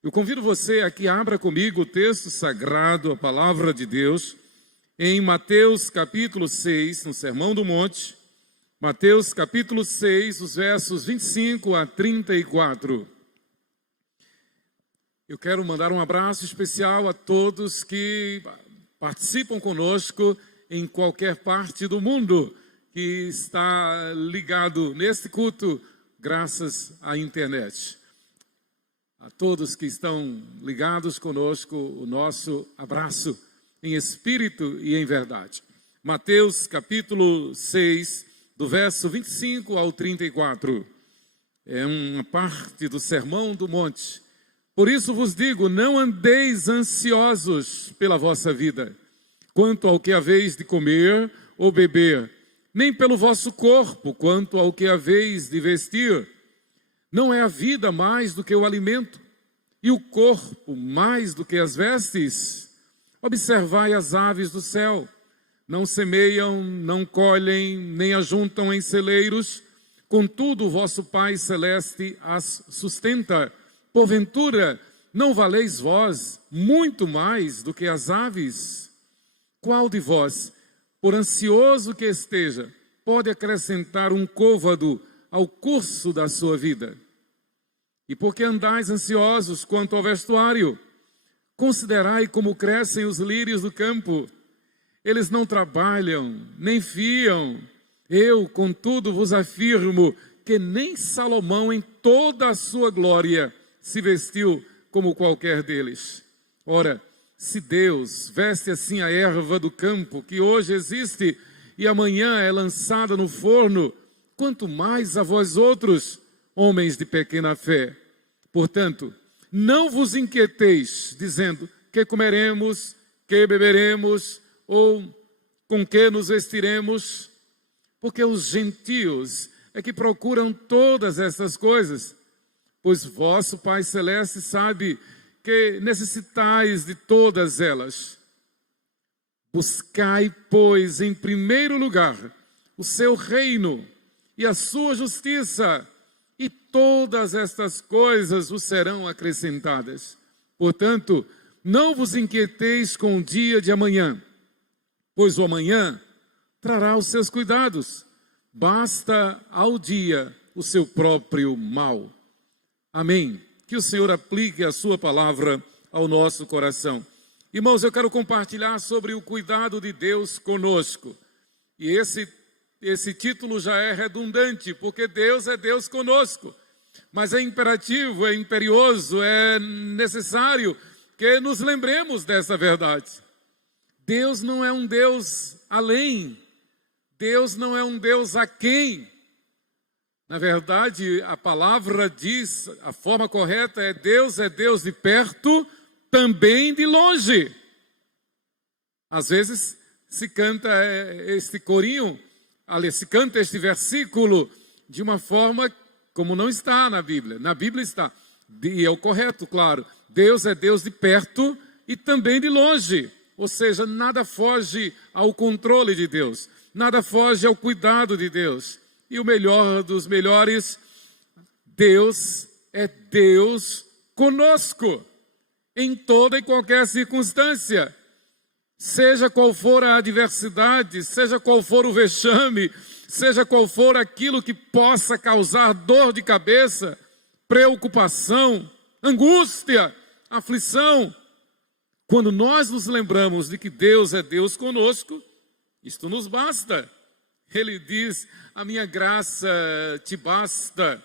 Eu convido você a que abra comigo o texto sagrado, a palavra de Deus, em Mateus capítulo 6, no Sermão do Monte. Mateus capítulo 6, os versos 25 a 34. Eu quero mandar um abraço especial a todos que participam conosco em qualquer parte do mundo, que está ligado neste culto graças à internet. A todos que estão ligados conosco, o nosso abraço em espírito e em verdade. Mateus capítulo 6, do verso 25 ao 34. É uma parte do Sermão do Monte. Por isso vos digo, não andeis ansiosos pela vossa vida, quanto ao que haveis de comer ou beber, nem pelo vosso corpo, quanto ao que haveis de vestir. Não é a vida mais do que o alimento, e o corpo mais do que as vestes? Observai as aves do céu, não semeiam, não colhem, nem ajuntam em celeiros, contudo o vosso Pai Celeste as sustenta. Porventura, não valeis vós muito mais do que as aves? Qual de vós, por ansioso que esteja, pode acrescentar um côvado ao curso da sua vida? E por que andais ansiosos quanto ao vestuário? Considerai como crescem os lírios do campo. Eles não trabalham, nem fiam. Eu, contudo, vos afirmo que nem Salomão, em toda a sua glória, se vestiu como qualquer deles. Ora, se Deus veste assim a erva do campo, que hoje existe e amanhã é lançada no forno, quanto mais a vós outros, homens de pequena fé. Portanto, não vos inquieteis, dizendo, que comeremos, que beberemos, ou com que nos vestiremos, porque os gentios é que procuram todas essas coisas, pois vosso Pai Celeste sabe que necessitais de todas elas. Buscai, pois, em primeiro lugar, o seu reino e a sua justiça, e todas estas coisas vos serão acrescentadas. Portanto, não vos inquieteis com o dia de amanhã, pois o amanhã trará os seus cuidados. Basta ao dia o seu próprio mal. Amém. Que o Senhor aplique a sua palavra ao nosso coração. Irmãos, eu quero compartilhar sobre o cuidado de Deus conosco. E esse título já é redundante, porque Deus é Deus conosco. Mas é imperativo, é imperioso, é necessário que nos lembremos dessa verdade. Deus não é um Deus além. Deus não é um Deus aquém. Na verdade, a palavra diz, a forma correta é Deus de perto, também de longe. Às vezes se canta este corinho, se canta este versículo de uma forma como não está na Bíblia. Na Bíblia está, e é o correto, claro. Deus é Deus de perto e também de longe. Ou seja, nada foge ao controle de Deus. Nada foge ao cuidado de Deus. E o melhor dos melhores, Deus é Deus conosco, em toda e qualquer circunstância. Seja qual for a adversidade, seja qual for o vexame, seja qual for aquilo que possa causar dor de cabeça, preocupação, angústia, aflição. Quando nós nos lembramos de que Deus é Deus conosco, isto nos basta. Ele diz, a minha graça te basta.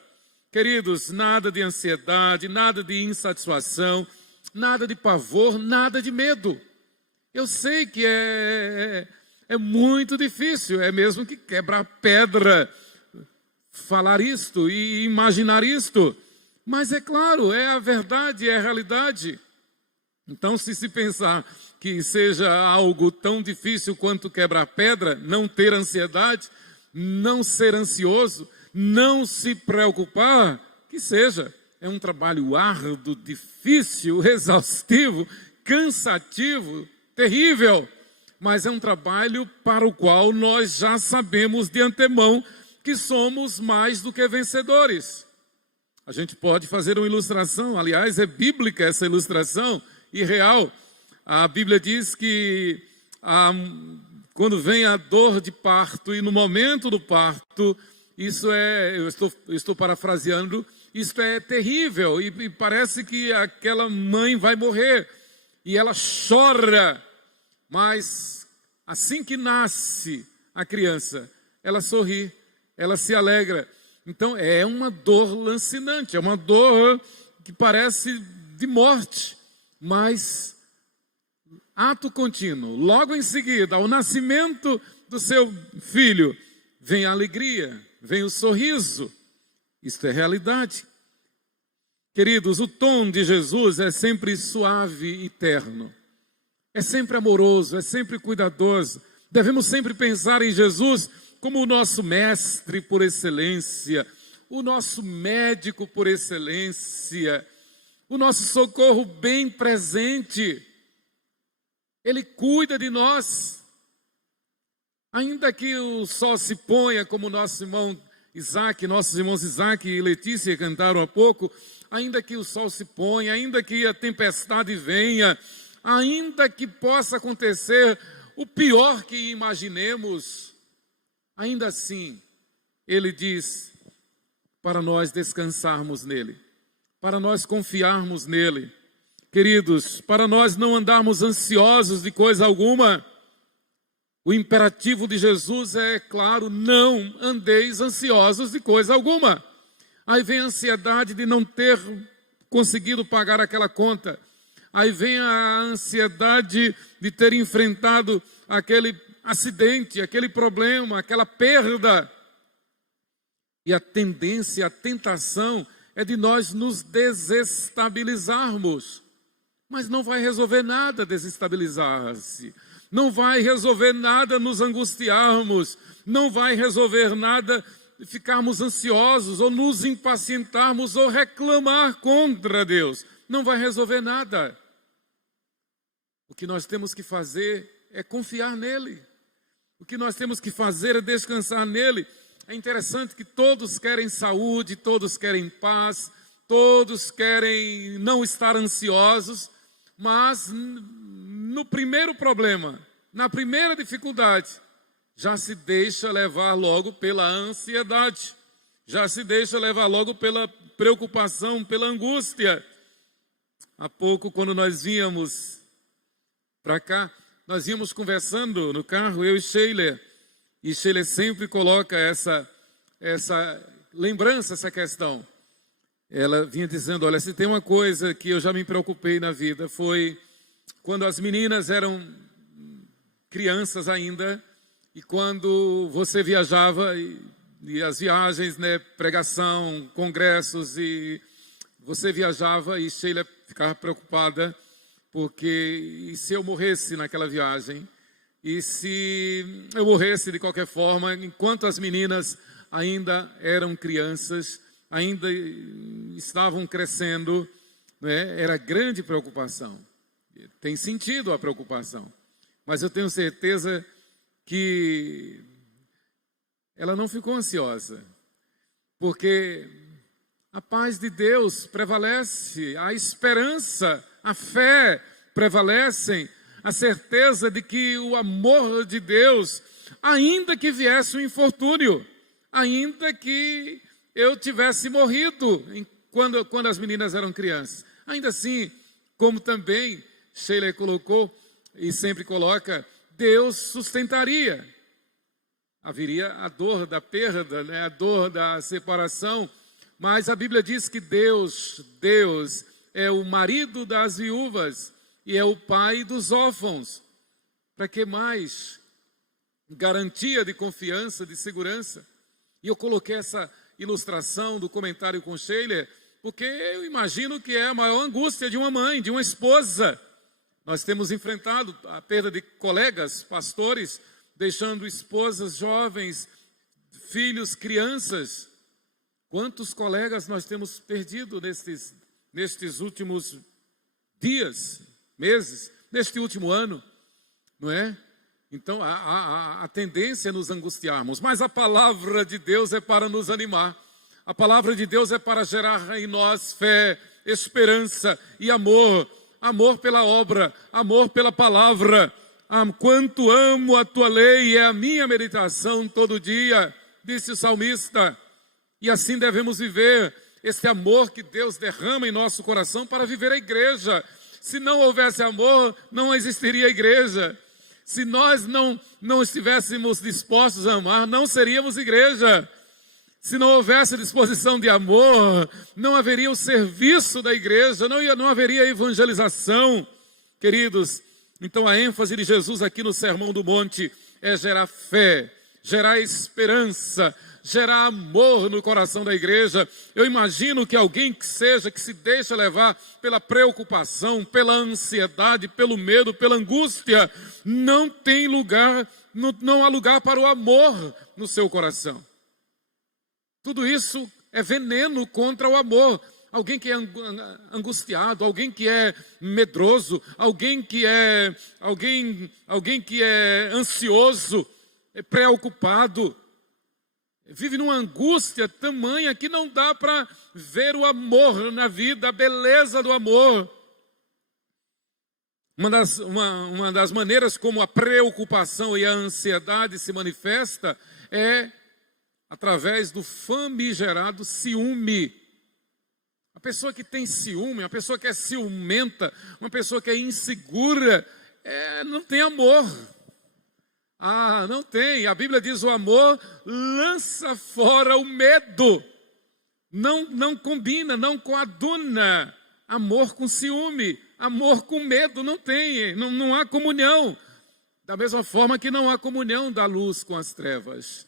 Queridos, nada de ansiedade, nada de insatisfação, nada de pavor, nada de medo. Eu sei que é muito difícil, é mesmo que quebrar pedra falar isto e imaginar isto. Mas é claro, é a verdade, é a realidade. Então, se pensar que seja algo tão difícil quanto quebrar pedra, não ter ansiedade, não ser ansioso, não se preocupar, que seja. É um trabalho árduo, difícil, exaustivo, cansativo, terrível, mas é um trabalho para o qual nós já sabemos de antemão que somos mais do que vencedores. A gente pode fazer uma ilustração, aliás, é bíblica essa ilustração e real. A Bíblia diz que quando vem a dor de parto e no momento do parto, isso eu estou parafraseando, isso é terrível e parece que aquela mãe vai morrer e ela chora, mas assim que nasce a criança, ela sorri, ela se alegra. Então é uma dor lancinante, é uma dor que parece de morte, mas ato contínuo, logo em seguida, ao nascimento do seu filho, vem a alegria, vem o sorriso. Isto é realidade. Queridos, o tom de Jesus é sempre suave e terno. É sempre amoroso, é sempre cuidadoso. Devemos sempre pensar em Jesus como o nosso mestre por excelência, o nosso médico por excelência, o nosso socorro bem presente. Ele cuida de nós. Ainda que o sol se ponha, como nossos irmãos Isaac e Letícia cantaram há pouco, ainda que o sol se ponha, ainda que a tempestade venha, ainda que possa acontecer o pior que imaginemos, ainda assim, ele diz para nós descansarmos nele, para nós confiarmos nele. Queridos, para nós não andarmos ansiosos de coisa alguma, o imperativo de Jesus é claro: não andeis ansiosos de coisa alguma. Aí vem a ansiedade de não ter conseguido pagar aquela conta. Aí vem a ansiedade de ter enfrentado aquele acidente, aquele problema, aquela perda. E a tendência, a tentação é de nós nos desestabilizarmos. Mas não vai resolver nada desestabilizar-se. Não vai resolver nada nos angustiarmos. Não vai resolver nada ficarmos ansiosos ou nos impacientarmos ou reclamar contra Deus. Não vai resolver nada. O que nós temos que fazer é confiar nele. O que nós temos que fazer é descansar nele. É interessante que todos querem saúde, todos querem paz, todos querem não estar ansiosos, mas no primeiro problema, na primeira dificuldade, já se deixa levar logo pela ansiedade, já se deixa levar logo pela preocupação, pela angústia. Há pouco, quando nós vínhamos para cá, nós íamos conversando no carro, eu e Sheila sempre coloca essa lembrança, essa questão. Ela vinha dizendo: olha, se tem uma coisa que eu já me preocupei na vida, foi quando as meninas eram crianças ainda, e quando você viajava, e as viagens, né, pregação, congressos, e você viajava, e Sheila ficava preocupada, porque e se eu morresse naquela viagem? E se eu morresse de qualquer forma, enquanto as meninas ainda eram crianças, ainda estavam crescendo, né? Era grande preocupação. Tem sentido a preocupação. Mas eu tenho certeza que ela não ficou ansiosa, porque a paz de Deus prevalece, a esperança, a fé prevalecem, a certeza de que o amor de Deus, ainda que viesse um infortúnio, ainda que eu tivesse morrido quando as meninas eram crianças, ainda assim, como também Sheila colocou e sempre coloca, Deus sustentaria. Haveria a dor da perda, né? A dor da separação, mas a Bíblia diz que Deus é o marido das viúvas e é o pai dos órfãos. Para que mais? Garantia de confiança, de segurança. E eu coloquei essa ilustração do comentário com Sheila, porque eu imagino que é a maior angústia de uma mãe, de uma esposa. Nós temos enfrentado a perda de colegas, pastores, deixando esposas jovens, filhos, crianças. Quantos colegas nós temos perdido nestes últimos dias, meses, neste último ano, não é? Então, a tendência é nos angustiarmos, mas a palavra de Deus é para nos animar. A palavra de Deus é para gerar em nós fé, esperança e amor. Amor pela obra, amor pela palavra. Quanto amo a tua lei, é a minha meditação todo dia, disse o salmista. E assim devemos viver esse amor que Deus derrama em nosso coração para viver a igreja. Se não houvesse amor, não existiria igreja. Se nós não estivéssemos dispostos a amar, não seríamos igreja. Se não houvesse disposição de amor, não haveria o serviço da igreja, não haveria evangelização. Queridos, então a ênfase de Jesus aqui no Sermão do Monte é gerar fé, gerar esperança, gerar amor no coração da igreja. Eu imagino que alguém que se deixa levar pela preocupação, pela ansiedade, pelo medo, pela angústia, não tem lugar, não há lugar para o amor no seu coração. Tudo isso é veneno contra o amor. Alguém que é angustiado, alguém que é medroso, alguém que é ansioso, é preocupado, vive numa angústia tamanha que não dá para ver o amor na vida, a beleza do amor. Uma das maneiras como a preocupação e a ansiedade se manifesta é através do famigerado ciúme. A pessoa que tem ciúme, uma pessoa que é ciumenta, uma pessoa que é insegura, não tem amor. Não tem. A Bíblia diz: o amor lança fora o medo. Não combina, não coaduna. Amor com ciúme, amor com medo, não tem. Não há comunhão. Da mesma forma que não há comunhão da luz com as trevas.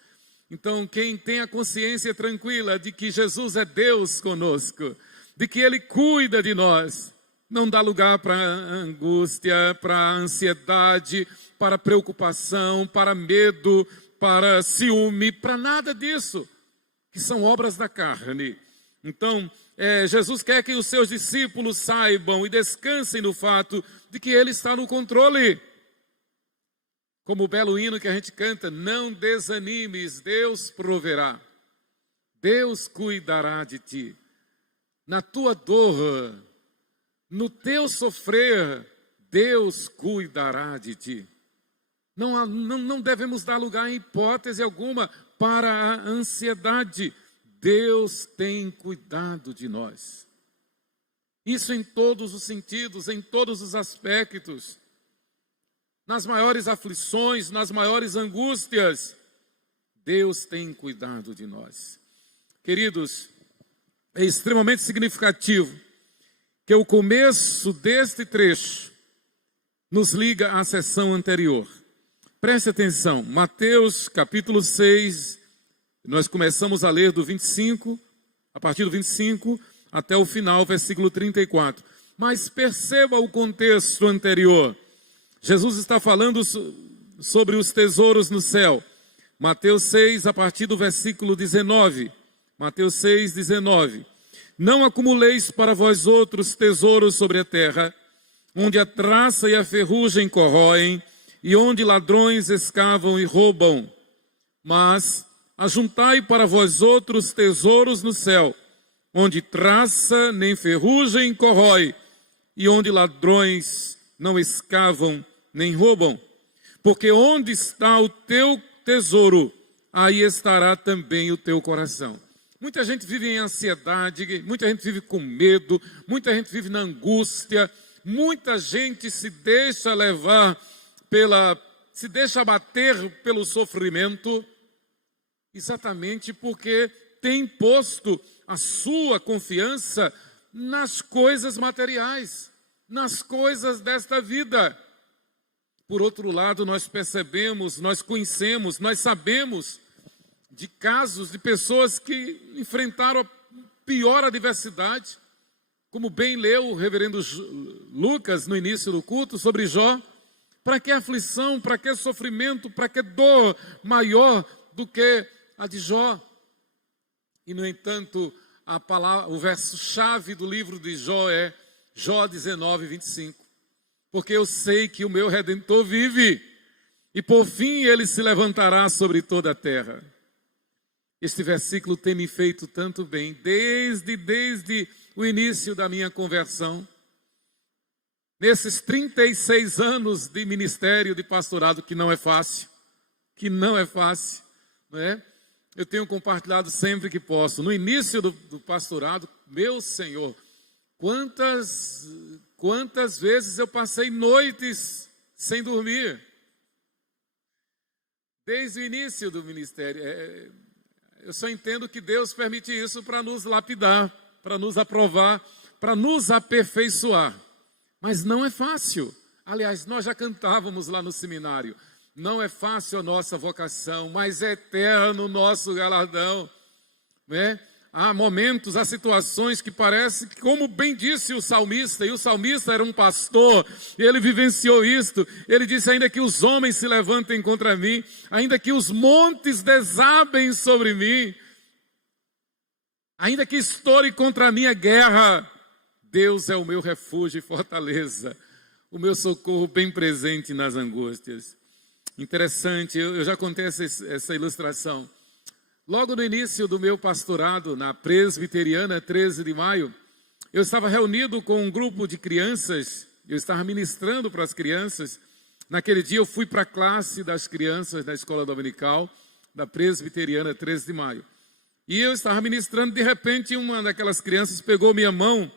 Então, quem tem a consciência tranquila de que Jesus é Deus conosco, de que Ele cuida de nós, não dá lugar para angústia, para ansiedade, para preocupação, para medo, para ciúme, para nada disso, que são obras da carne. Então, Jesus quer que os seus discípulos saibam e descansem no fato de que Ele está no controle. Como o belo hino que a gente canta: não desanimes, Deus proverá, Deus cuidará de ti. Na tua dor, no teu sofrer, Deus cuidará de ti. Não devemos dar lugar em hipótese alguma para a ansiedade. Deus tem cuidado de nós. Isso em todos os sentidos, em todos os aspectos. Nas maiores aflições, nas maiores angústias, Deus tem cuidado de nós. Queridos, é extremamente significativo que o começo deste trecho nos liga à sessão anterior. Preste atenção, Mateus capítulo 6, nós começamos a ler do 25, a partir do 25 até o final, versículo 34. Mas perceba o contexto anterior. Jesus está falando sobre os tesouros no céu. Mateus 6, a partir do versículo 19. Mateus 6, 19. Não acumuleis para vós outros tesouros sobre a terra, onde a traça e a ferrugem corroem, e onde ladrões escavam e roubam. Mas ajuntai para vós outros tesouros no céu, onde traça nem ferrugem corrói, e onde ladrões não escavam nem roubam. Porque onde está o teu tesouro, aí estará também o teu coração. Muita gente vive em ansiedade, muita gente vive com medo, muita gente vive na angústia, muita gente se deixa levar se deixa abater pelo sofrimento, exatamente porque tem posto a sua confiança nas coisas materiais, nas coisas desta vida. Por outro lado, nós percebemos, nós conhecemos, nós sabemos de casos de pessoas que enfrentaram a pior adversidade, como bem leu o reverendo Lucas no início do culto sobre Jó. Para que aflição, para que sofrimento, para que dor maior do que a de Jó? E no entanto, o verso-chave do livro de Jó é Jó 19, 25. Porque eu sei que o meu Redentor vive, e por fim ele se levantará sobre toda a terra. Este versículo tem me feito tanto bem, desde o início da minha conversão. Nesses 36 anos de ministério, de pastorado, que não é fácil, não é? Eu tenho compartilhado sempre que posso. No início do pastorado, meu Senhor, quantas vezes eu passei noites sem dormir. Desde o início do ministério. Eu só entendo que Deus permite isso para nos lapidar, para nos aprovar, para nos aperfeiçoar. Mas não é fácil. Aliás, nós já cantávamos lá no seminário. Não é fácil a nossa vocação, mas é eterno o nosso galardão, né? Há momentos, há situações que parece que, como bem disse o salmista, e o salmista era um pastor, e ele vivenciou isto, ele disse: ainda que os homens se levantem contra mim, ainda que os montes desabem sobre mim, ainda que estoure contra mim a guerra, Deus é o meu refúgio e fortaleza, o meu socorro bem presente nas angústias. Interessante, eu já contei essa ilustração. Logo no início do meu pastorado, na Presbiteriana 13 de maio, eu estava reunido com um grupo de crianças, eu estava ministrando para as crianças. Naquele dia eu fui para a classe das crianças da escola dominical, da Presbiteriana 13 de maio. E eu estava ministrando, de repente uma daquelas crianças pegou minha mão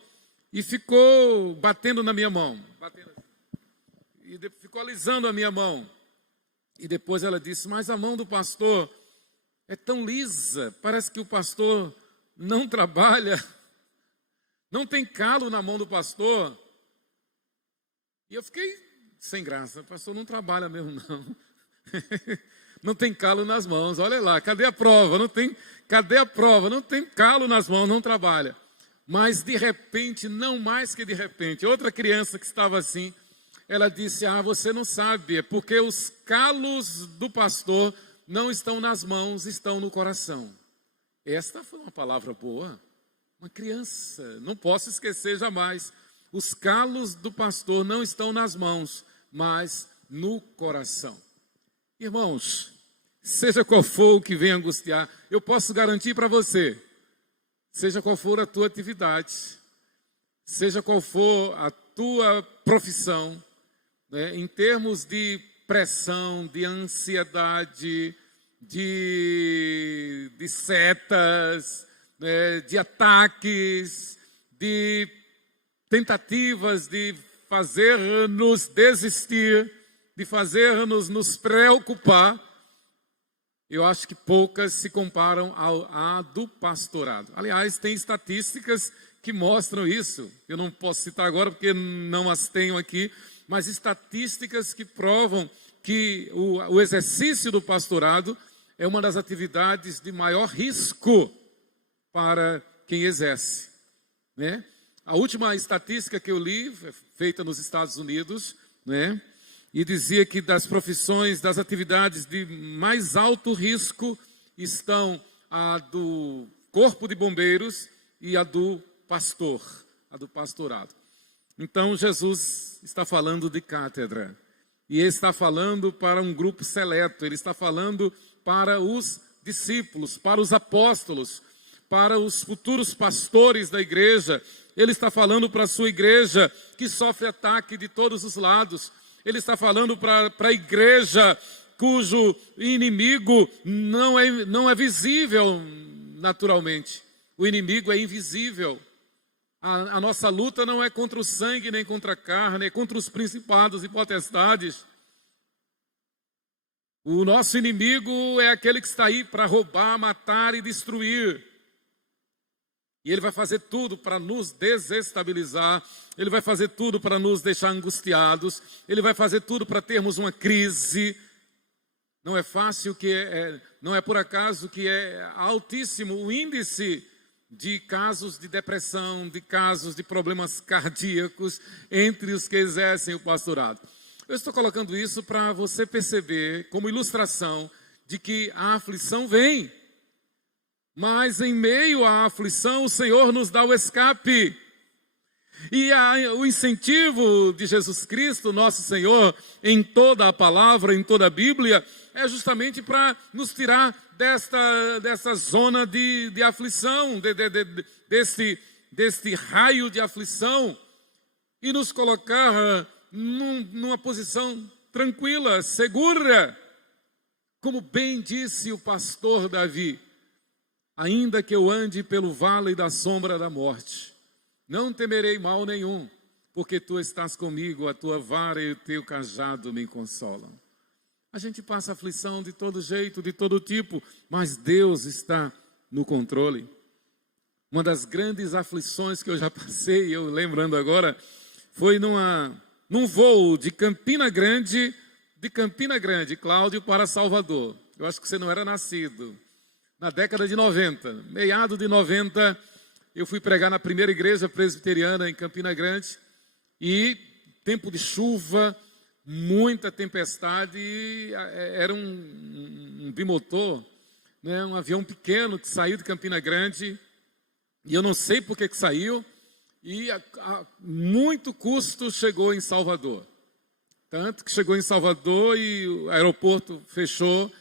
e ficou batendo na minha mão, e ficou alisando a minha mão. E depois ela disse: mas a mão do pastor é tão lisa, parece que o pastor não trabalha, não tem calo na mão do pastor. E eu fiquei sem graça, o pastor não trabalha mesmo não. Não tem calo nas mãos, olha lá, cadê a prova? Cadê a prova? Não tem calo nas mãos, não trabalha. Mas de repente, não mais que de repente, outra criança que estava assim, ela disse: ah, você não sabe, é porque os calos do pastor não estão nas mãos, estão no coração. Esta foi uma palavra boa. Uma criança, não posso esquecer jamais. Os calos do pastor não estão nas mãos, mas no coração. Irmãos, seja qual for o que vem angustiar, eu posso garantir para você, seja qual for a tua atividade, seja qual for a tua profissão, né, em termos de pressão, de ansiedade, de setas, né, de ataques, de tentativas de fazer-nos desistir, de fazer-nos nos preocupar, eu acho que poucas se comparam à do pastorado. Aliás, tem estatísticas que mostram isso. Eu não posso citar agora porque não as tenho aqui, mas estatísticas que provam que o exercício do pastorado é uma das atividades de maior risco para quem exerce, né? A última estatística que eu li, feita nos Estados Unidos, né, e dizia que das profissões, das atividades de mais alto risco estão a do corpo de bombeiros e a do pastor, a do pastorado. Então Jesus está falando de cátedra, e ele está falando para um grupo seleto, ele está falando para os discípulos, para os apóstolos, para os futuros pastores da igreja. Ele está falando para a sua igreja que sofre ataque de todos os lados. Ele está falando para a igreja cujo inimigo não é visível naturalmente. O inimigo é invisível. A nossa luta não é contra o sangue, nem contra a carne, é contra os principados e potestades. O nosso inimigo é aquele que está aí para roubar, matar e destruir. E ele vai fazer tudo para nos desestabilizar, ele vai fazer tudo para nos deixar angustiados, ele vai fazer tudo para termos uma crise. Não é fácil, não é por acaso que é altíssimo o índice de casos de depressão, de casos de problemas cardíacos entre os que exercem o pastorado. Eu estou colocando isso para você perceber como ilustração de que a aflição vem. Mas em meio à aflição, o Senhor nos dá o escape. E o incentivo de Jesus Cristo, nosso Senhor, em toda a palavra, em toda a Bíblia, é justamente para nos tirar dessa zona de aflição, deste raio de aflição, e nos colocar numa posição tranquila, segura. Como bem disse o pastor Davi: ainda que eu ande pelo vale da sombra da morte, não temerei mal nenhum, porque tu estás comigo, a tua vara e o teu cajado me consolam. A gente passa aflição de todo jeito, de todo tipo, mas Deus está no controle. Uma das grandes aflições que eu já passei, eu lembrando agora, foi num voo de Campina Grande, Cláudio, para Salvador. Eu acho que você não era nascido. Na década de 90, meado de 90, eu fui pregar na primeira igreja presbiteriana em Campina Grande, e tempo de chuva, muita tempestade, e era um bimotor, né, um avião pequeno que saiu de Campina Grande, e eu não sei por que saiu, e a muito custo chegou em Salvador. Tanto que chegou em Salvador e o aeroporto fechou.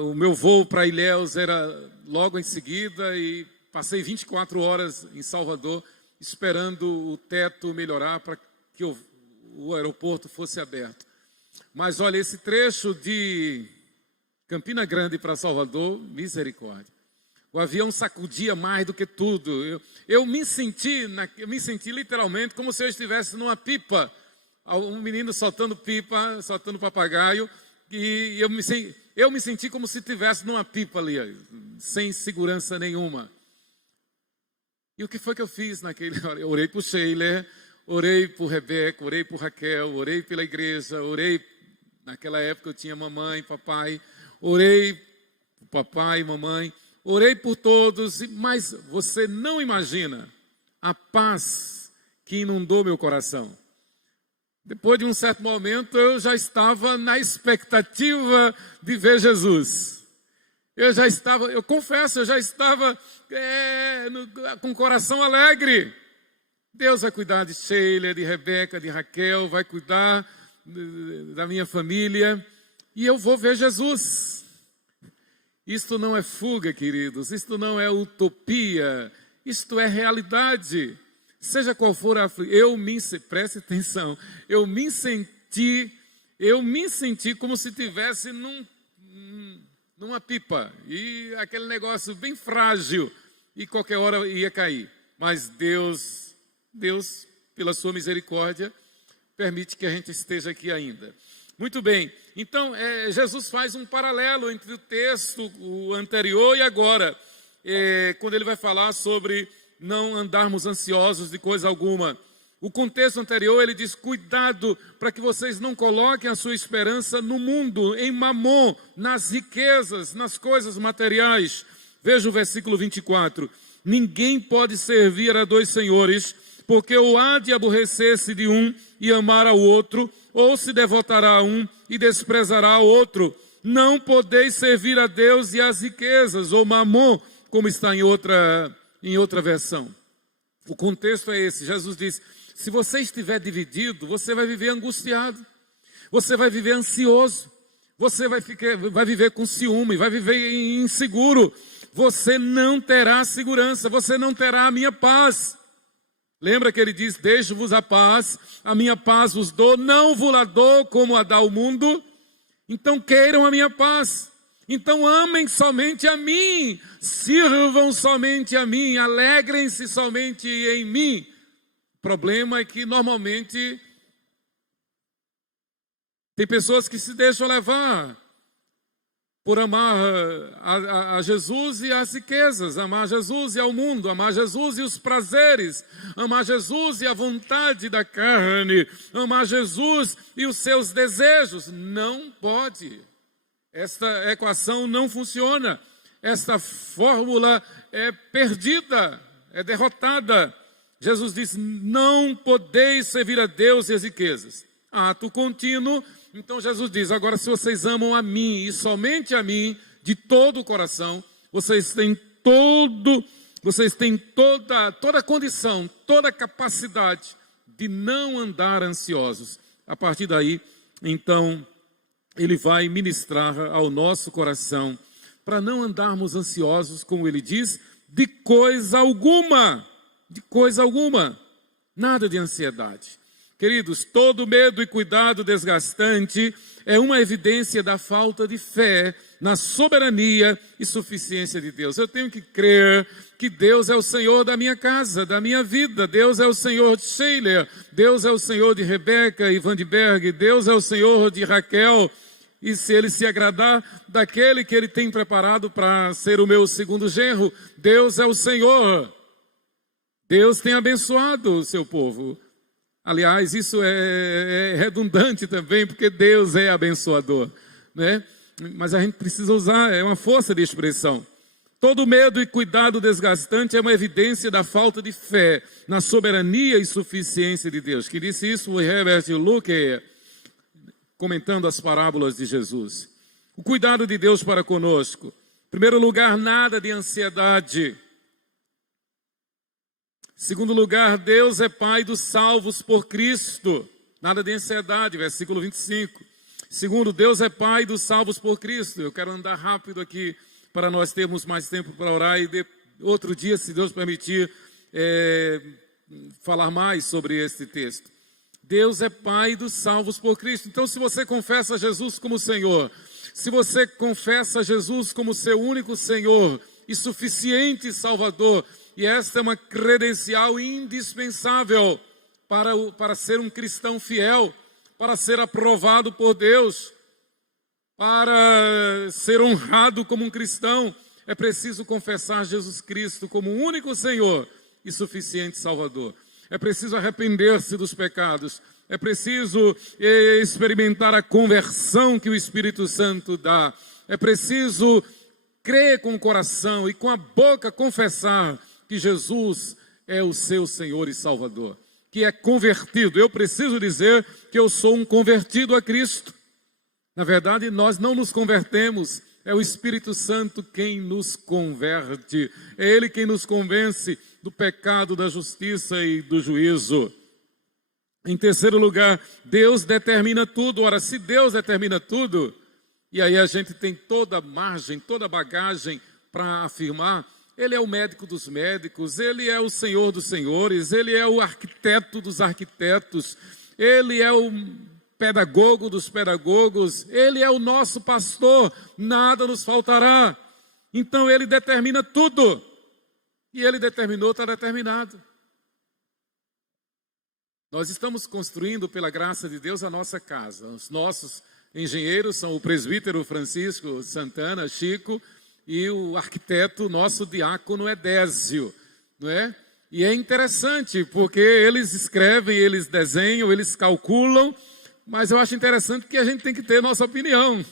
O meu voo para Ilhéus era logo em seguida, e passei 24 horas em Salvador esperando o teto melhorar para que o aeroporto fosse aberto. Mas olha, esse trecho de Campina Grande para Salvador, misericórdia. O avião sacudia mais do que tudo. Eu me senti literalmente como se eu estivesse numa pipa. Um menino soltando pipa, soltando papagaio, e eu me senti como se estivesse numa pipa ali, sem segurança nenhuma. E o que foi que eu fiz naquele hora? Eu orei por Sheila, orei por Rebeca, orei por Raquel, orei pela igreja, orei, naquela época eu tinha mamãe, papai, orei por papai e mamãe, orei por todos, mas você não imagina a paz que inundou meu coração. Depois de um certo momento, eu já estava na expectativa de ver Jesus. Eu confesso, eu já estava com o coração alegre. Deus vai cuidar de Sheila, de Rebeca, de Raquel, vai cuidar da minha família, e eu vou ver Jesus. Isto não é fuga, queridos, isto não é utopia, isto é realidade. Seja qual for a aflição, preste atenção, eu me senti como se estivesse numa pipa, e aquele negócio bem frágil, e qualquer hora ia cair. Mas Deus, pela sua misericórdia, permite que a gente esteja aqui ainda. Muito bem, então Jesus faz um paralelo entre o texto, o anterior e agora, quando ele vai falar sobre não andarmos ansiosos de coisa alguma. O contexto anterior, ele diz: cuidado para que vocês não coloquem a sua esperança no mundo, em mamon, nas riquezas, nas coisas materiais. Veja o versículo 24. Ninguém pode servir a dois senhores, porque ou há de aborrecer-se de um e amar ao outro, ou se devotará a um e desprezará ao outro. Não podeis servir a Deus e às riquezas, ou mamon, como está em outra versão. O contexto é esse. Jesus diz: se você estiver dividido, você vai viver angustiado, você vai viver ansioso, você vai viver com ciúme, vai viver inseguro, você não terá segurança, você não terá a minha paz. Lembra que ele diz: deixo-vos a minha paz vos dou, não vos la dou como a dá o mundo. Então queiram a minha paz. Então amem somente a mim, sirvam somente a mim, alegrem-se somente em mim. O problema é que normalmente tem pessoas que se deixam levar por amar a Jesus e as riquezas, amar Jesus e ao mundo, amar Jesus e os prazeres, amar Jesus e a vontade da carne, amar Jesus e os seus desejos. Não pode. Esta equação não funciona, esta fórmula é perdida, é derrotada. Jesus disse: não podeis servir a Deus e as riquezas. Ato contínuo. Então Jesus diz: agora, se vocês amam a mim e somente a mim, de todo o coração, vocês têm todo vocês têm toda a condição, toda a capacidade de não andar ansiosos. A partir daí, então, ele vai ministrar ao nosso coração para não andarmos ansiosos, como ele diz, de coisa alguma, nada de ansiedade. Queridos, todo medo e cuidado desgastante é uma evidência da falta de fé na soberania e suficiência de Deus. Eu tenho que crer que Deus é o Senhor da minha casa, da minha vida. Deus é o Senhor de Sheila, Deus é o Senhor de Rebeca e Vandenberg, Deus é o Senhor de Raquel. E se Ele se agradar daquele que Ele tem preparado para ser o meu segundo genro, Deus é o Senhor. Deus tem abençoado o seu povo. Aliás, isso é redundante também, porque Deus é abençoador, né? Mas a gente precisa usar, é uma força de expressão. Todo medo e cuidado desgastante é uma evidência da falta de fé na soberania e suficiência de Deus. Quem disse isso foi Herbert Luke, comentando as parábolas de Jesus. O cuidado de Deus para conosco. Em primeiro lugar, nada de ansiedade. Em segundo lugar, Deus é Pai dos salvos por Cristo. Nada de ansiedade, versículo 25. Segundo, Deus é Pai dos salvos por Cristo. Eu quero andar rápido aqui para nós termos mais tempo para orar e outro dia, se Deus permitir, falar mais sobre este texto. Deus é Pai dos salvos por Cristo. Então, se você confessa Jesus como Senhor, se você confessa Jesus como seu único Senhor e suficiente Salvador, e esta é uma credencial indispensável para ser um cristão fiel, para ser aprovado por Deus, para ser honrado como um cristão, é preciso confessar Jesus Cristo como o único Senhor e suficiente Salvador. É preciso arrepender-se dos pecados. É preciso experimentar a conversão que o Espírito Santo dá. É preciso crer com o coração e com a boca confessar que Jesus é o seu Senhor e Salvador. Que é convertido. Eu preciso dizer que eu sou um convertido a Cristo. Na verdade, nós não nos convertemos. É o Espírito Santo quem nos converte. É Ele quem nos convence do pecado, da justiça e do juízo. Em terceiro lugar, Deus determina tudo. Ora, se Deus determina tudo, e aí a gente tem toda a margem, toda a bagagem para afirmar, Ele é o médico dos médicos, Ele é o Senhor dos senhores, Ele é o arquiteto dos arquitetos, Ele é o pedagogo dos pedagogos, Ele é o nosso pastor, nada nos faltará. Então Ele determina tudo. E Ele determinou, está determinado. Nós estamos construindo, pela graça de Deus, a nossa casa. Os nossos engenheiros são o presbítero Francisco Santana, Chico, e o arquiteto, nosso diácono Edésio, não é? E é interessante, porque eles escrevem, eles desenham, eles calculam, mas eu acho interessante que a gente tem que ter nossa opinião,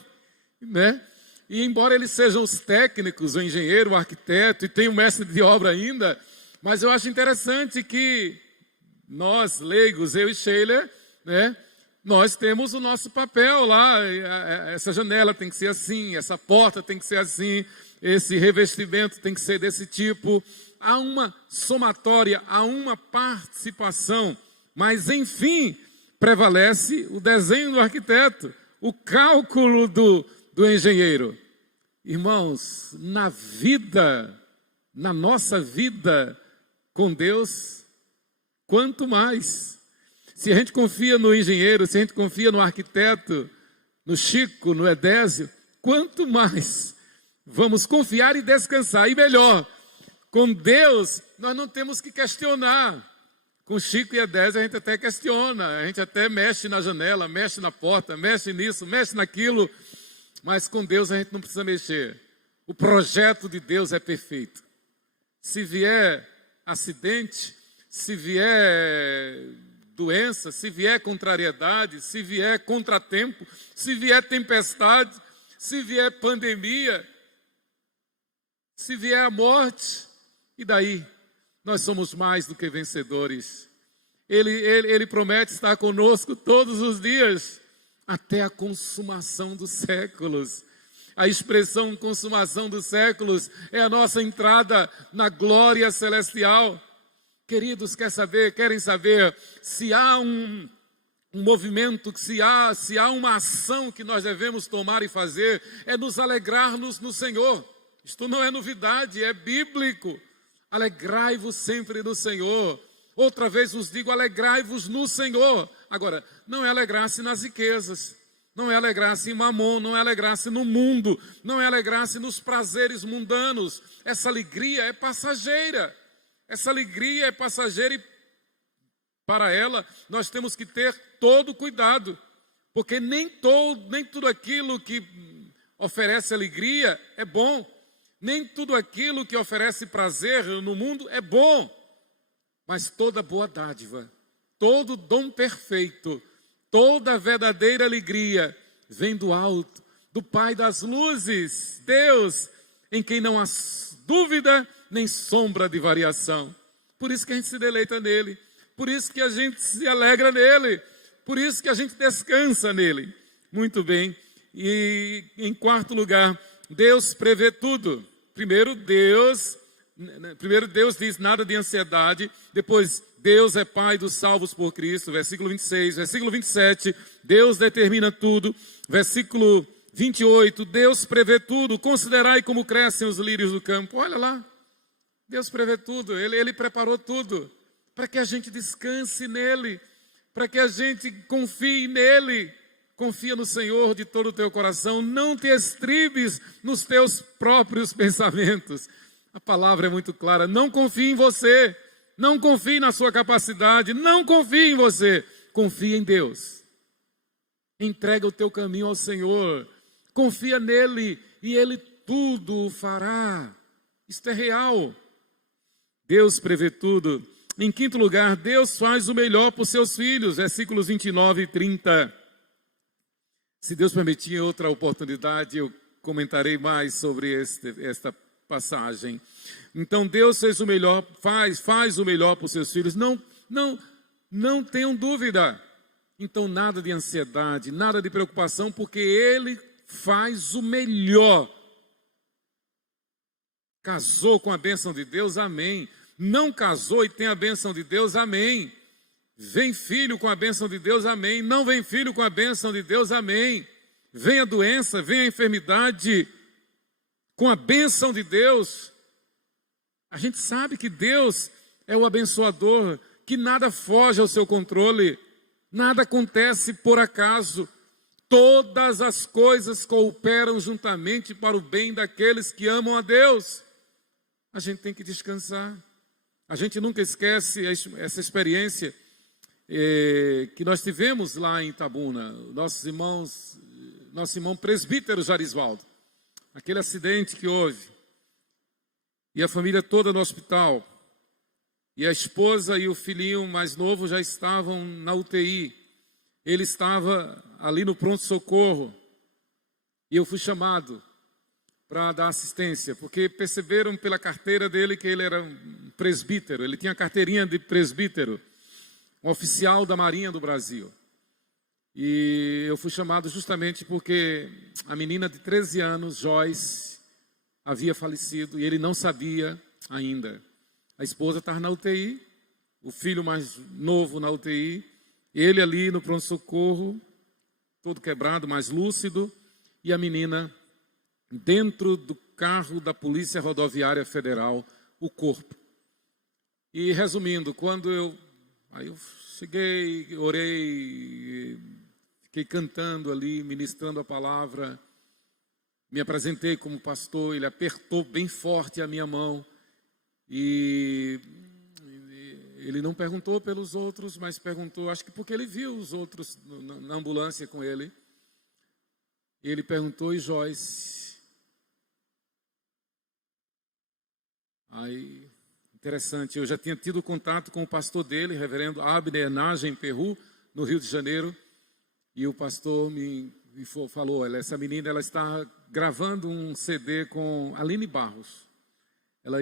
né? E embora eles sejam os técnicos, o engenheiro, o arquiteto, e tem o mestre de obra ainda, mas eu acho interessante que nós, leigos, eu e Sheila, né, nós temos o nosso papel lá. Essa janela tem que ser assim, essa porta tem que ser assim, esse revestimento tem que ser desse tipo. Há uma somatória, há uma participação, mas enfim, prevalece o desenho do arquiteto, o cálculo do engenheiro. Irmãos, na vida, na nossa vida com Deus, quanto mais. Se a gente confia no engenheiro, se a gente confia no arquiteto, no Chico, no Edésio, quanto mais vamos confiar e descansar. E melhor, com Deus nós não temos que questionar. Com Chico e Edésio a gente até questiona, a gente até mexe na janela, mexe na porta, mexe nisso, mexe naquilo, mas com Deus a gente não precisa mexer. O projeto de Deus é perfeito. Se vier acidente, se vier doença, se vier contrariedade, se vier contratempo, se vier tempestade, se vier pandemia, se vier a morte, e daí? Nós somos mais do que vencedores. Ele promete estar conosco todos os dias, até a consumação dos séculos. A expressão consumação dos séculos é a nossa entrada na glória celestial. Queridos, querem saber se há um movimento, se há uma ação que nós devemos tomar e fazer, é nos alegrarmos no Senhor. Isto não é novidade, é bíblico. Alegrai-vos sempre no Senhor. Outra vez vos digo, alegrai-vos no Senhor. Agora, não é alegrar-se nas riquezas, não é alegrar-se em mamon, não é alegrar-se no mundo, não é alegrar-se nos prazeres mundanos. Essa alegria é passageira. Essa alegria é passageira e para ela nós temos que ter todo cuidado, porque nem tudo aquilo que oferece alegria é bom, nem tudo aquilo que oferece prazer no mundo é bom, mas toda boa dádiva, todo dom perfeito, toda verdadeira alegria vem do alto, do Pai das luzes, Deus, em quem não há dúvida nem sombra de variação. Por isso que a gente se deleita nele, por isso que a gente se alegra nele, por isso que a gente descansa nele. Muito bem. E em quarto lugar, Deus prevê tudo. Primeiro Deus diz nada de ansiedade. Depois, Deus é Pai dos salvos por Cristo. Versículo 26. Versículo 27, Deus determina tudo. Versículo 28, Deus prevê tudo. Considerai como crescem os lírios do campo. Olha lá. Deus prevê tudo. Ele preparou tudo. Para que a gente descanse nele. Para que a gente confie nele. Confia no Senhor de todo o teu coração. Não te estribes nos teus próprios pensamentos. A palavra é muito clara. Não confie em você. Não confie na sua capacidade. Não confie em você. Confia em Deus. Entrega o teu caminho ao Senhor. Confia nele e ele tudo fará. Isto é real. Deus prevê tudo. Em quinto lugar, Deus faz o melhor por seus filhos. Versículos 29 e 30. Se Deus permitir outra oportunidade, eu comentarei mais sobre esta passagem. Então Deus fez o melhor, faz o melhor por seus filhos. Não tenham dúvida. Então nada de ansiedade, nada de preocupação, porque Ele faz o melhor. Casou com a bênção de Deus, amém. Não casou e tem a bênção de Deus, amém. Vem filho com a bênção de Deus, amém. Não vem filho com a bênção de Deus, amém. Vem a doença, vem a enfermidade, com a bênção de Deus. A gente sabe que Deus é o abençoador, que nada foge ao seu controle, nada acontece por acaso. Todas as coisas cooperam juntamente para o bem daqueles que amam a Deus. A gente tem que descansar. A gente nunca esquece essa experiência que nós tivemos lá em Itabuna. Nosso irmão presbítero Jarisvaldo. Aquele acidente que houve. E a família toda no hospital. E a esposa e o filhinho mais novo já estavam na UTI. Ele estava ali no pronto-socorro. E eu fui chamado para dar assistência, porque perceberam pela carteira dele que ele era um presbítero. Ele tinha a carteirinha de presbítero, um oficial da Marinha do Brasil. E eu fui chamado justamente porque a menina de 13 anos, Joyce, havia falecido e ele não sabia ainda. A esposa estava na UTI, o filho mais novo na UTI, ele ali no pronto-socorro, todo quebrado, mais lúcido, e a menina dentro do carro da Polícia Rodoviária Federal, o corpo. E resumindo, quando eu cheguei, orei, fiquei cantando ali, ministrando a palavra, me apresentei como pastor, ele apertou bem forte a minha mão e ele não perguntou pelos outros, mas perguntou, acho que porque ele viu os outros na ambulância com ele. Ele perguntou, e Joyce? Aí, interessante, eu já tinha tido contato com o pastor dele, reverendo Abner Nage, em Peru, no Rio de Janeiro, e o pastor me falou, olha, essa menina ela está gravando um CD com Aline Barros. Ela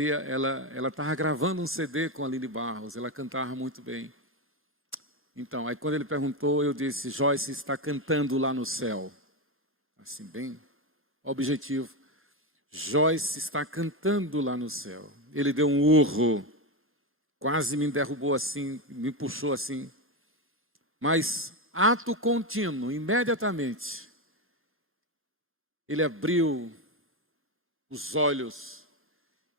estava gravando um CD com Aline Barros, ela cantava muito bem. Então, aí quando ele perguntou, eu disse, Joyce está cantando lá no céu. Assim, bem objetivo. Joyce está cantando lá no céu. Ele deu um urro, quase me derrubou assim, me puxou assim. Mas, ato contínuo, imediatamente, ele abriu os olhos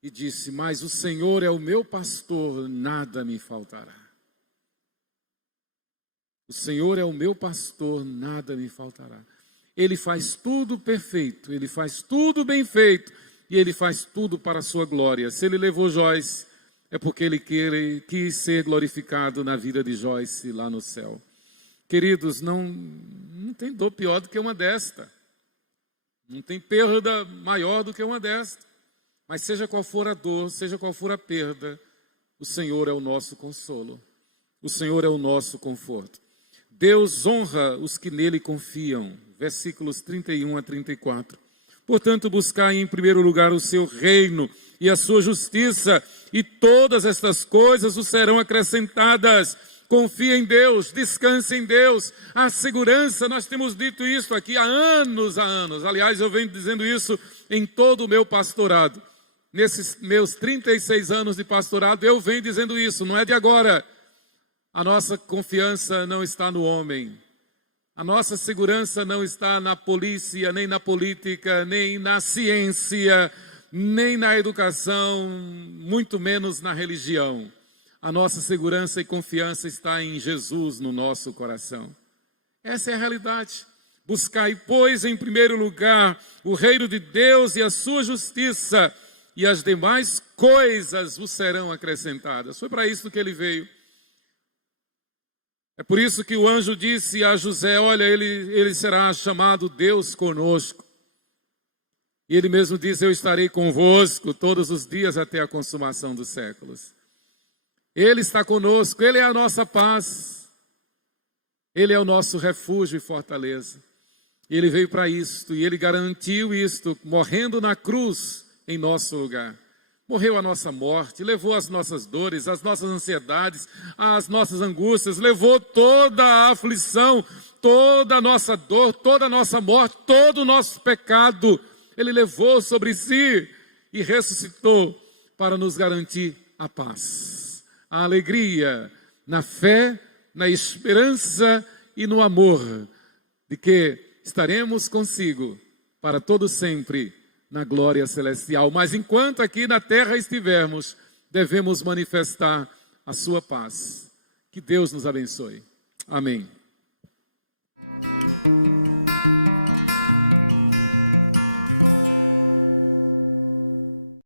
e disse: mas o Senhor é o meu pastor, nada me faltará. O Senhor é o meu pastor, nada me faltará. Ele faz tudo perfeito, Ele faz tudo bem feito, e Ele faz tudo para a sua glória. Se Ele levou Joyce, é porque Ele quis ser glorificado na vida de Joyce lá no céu. Queridos, não tem dor pior do que uma desta. Não tem perda maior do que uma desta. Mas seja qual for a dor, seja qual for a perda, o Senhor é o nosso consolo. O Senhor é o nosso conforto. Deus honra os que nele confiam. Versículos 31 a 34. Portanto, buscai em primeiro lugar o seu reino e a sua justiça, e todas estas coisas os serão acrescentadas. Confie em Deus, descanse em Deus. A segurança, nós temos dito isso aqui há anos. Aliás, eu venho dizendo isso em todo o meu pastorado. Nesses meus 36 anos de pastorado, eu venho dizendo isso, não é de agora. A nossa confiança não está no homem. A nossa segurança não está na polícia, nem na política, nem na ciência, nem na educação, muito menos na religião. A nossa segurança e confiança está em Jesus no nosso coração. Essa é a realidade. Buscai, pois, em primeiro lugar o reino de Deus e a sua justiça, e as demais coisas vos serão acrescentadas. Foi para isso que ele veio. É por isso que o anjo disse a José: olha, ele será chamado Deus conosco. E ele mesmo disse: eu estarei convosco todos os dias até a consumação dos séculos. Ele está conosco, Ele é a nossa paz. Ele é o nosso refúgio e fortaleza. Ele veio para isto, e Ele garantiu isto, morrendo na cruz em nosso lugar. Morreu a nossa morte, levou as nossas dores, as nossas ansiedades, as nossas angústias, levou toda a aflição, toda a nossa dor, toda a nossa morte, todo o nosso pecado. Ele levou sobre si e ressuscitou para nos garantir a paz, a alegria, na fé, na esperança e no amor, de que estaremos consigo para todo sempre na glória celestial. Mas enquanto aqui na terra estivermos, devemos manifestar a sua paz. Que Deus nos abençoe. Amém.